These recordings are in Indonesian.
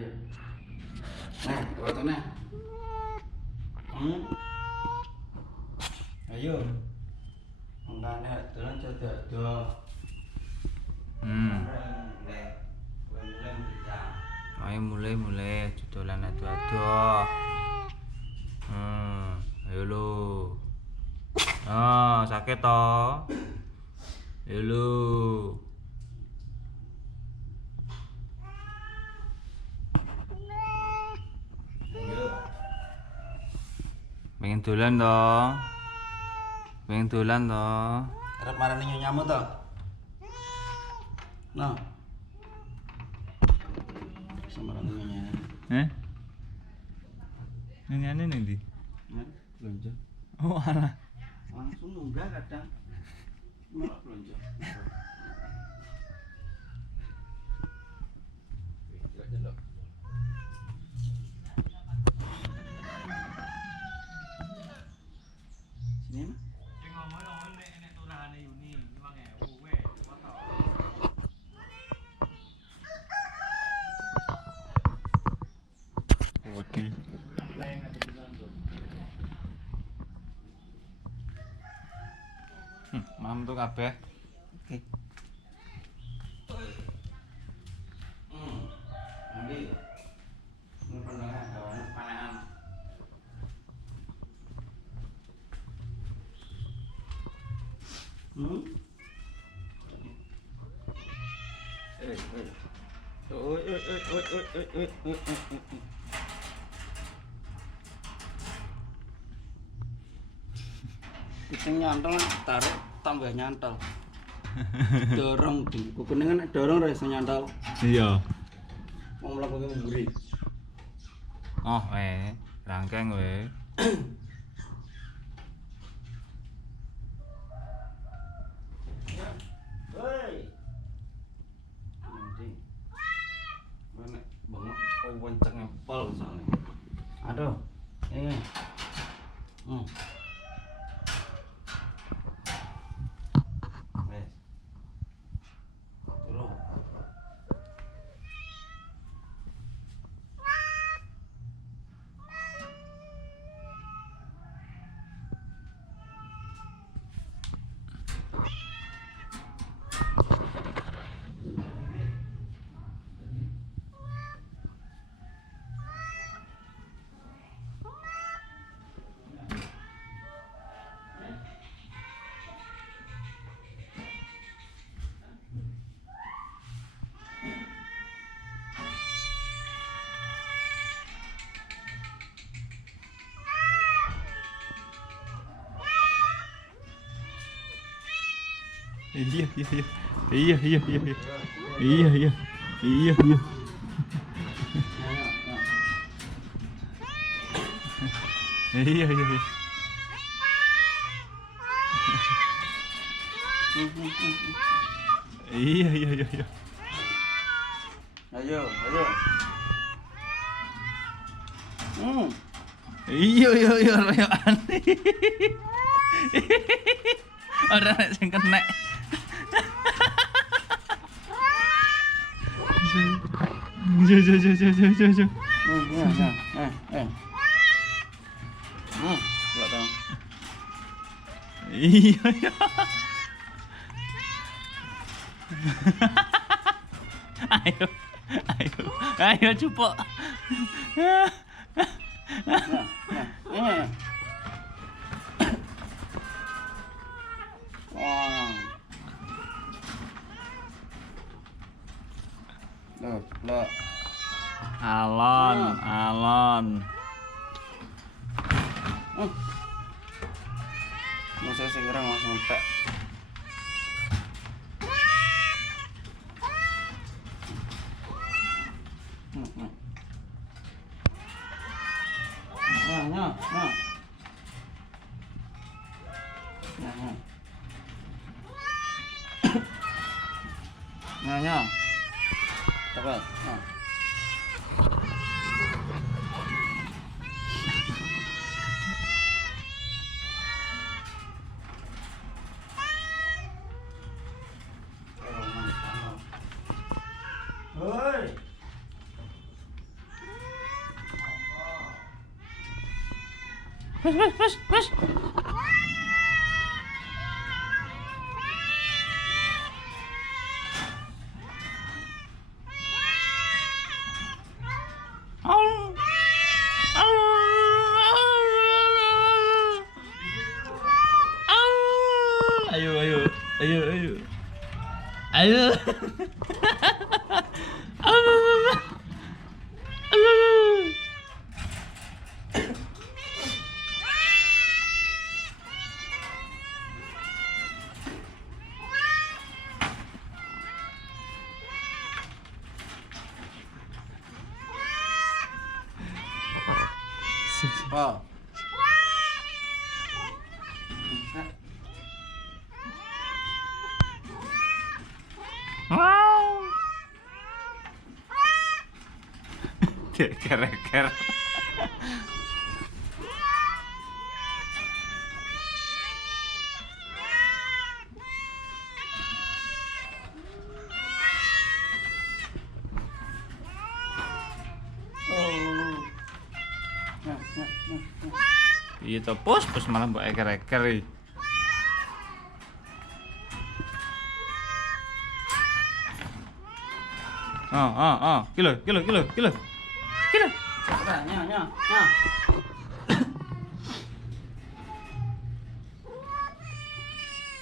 Ayo. Nah, fotonya. Ayo. Mangkane dolan cedek-cedek. Ayo mulai dolan ado-ado. Ayo lo. Sakit toh. Ayo lo. Pengen dolan toh. Pengen dolan toh. Arep marani nyonyamu toh. Nah. Samarani nyonya. Nyanyane ning ndi? Belanja. Oh alah. Langsung munggah kadang. Malah belanja. Sini mah. Sing ngomong nek turahane Yuni 5.000 weh foto. Oke. Mam tuh kabeh. Oke. Nanti ini pandangan kawan panangan. Kucing nyantol tarik tambah nyantol. Dorong di kukunya kan dorong rasa nyantol. Iya. Mau melakukan memburi. Oh, rangkeng weh. Hei. Nanti. Mana banget wenceng ngepol soalnya. Aduh. Ini. Wes. Turun. Iya. Iya. Iya. Ayo. Iya, royokan. Ora nek sing kenek. Jo. Enggak tahu. Iya. Ayo cupuk. Loh. Alon. Masa sekarang langsung tak. Nah. Tepat. Hei. Wes. Au. Au. Au. Ayo. Ayo. Oh. Wow. Ker. Oh. Nah. Iya to, pus malah mbok eker-eker iki. Kilo. Nya.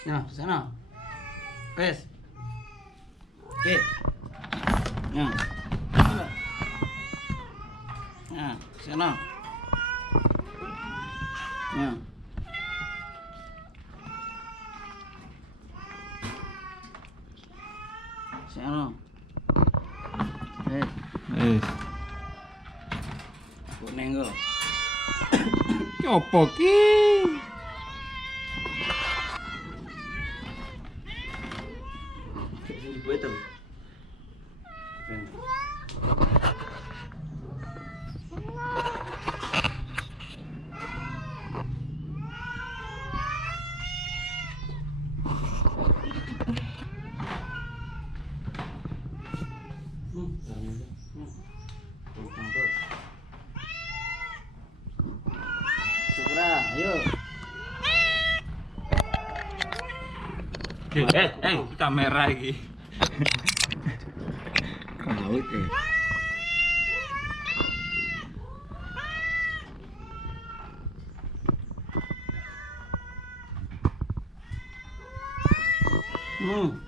Nah, sana. Wes. Oke. Nah. Nah, sana. Nah. Sana. Kuning kok. Copo ki? Sing dibuat tuh. Ayo. Kamera iki. Laut ya. Hmm.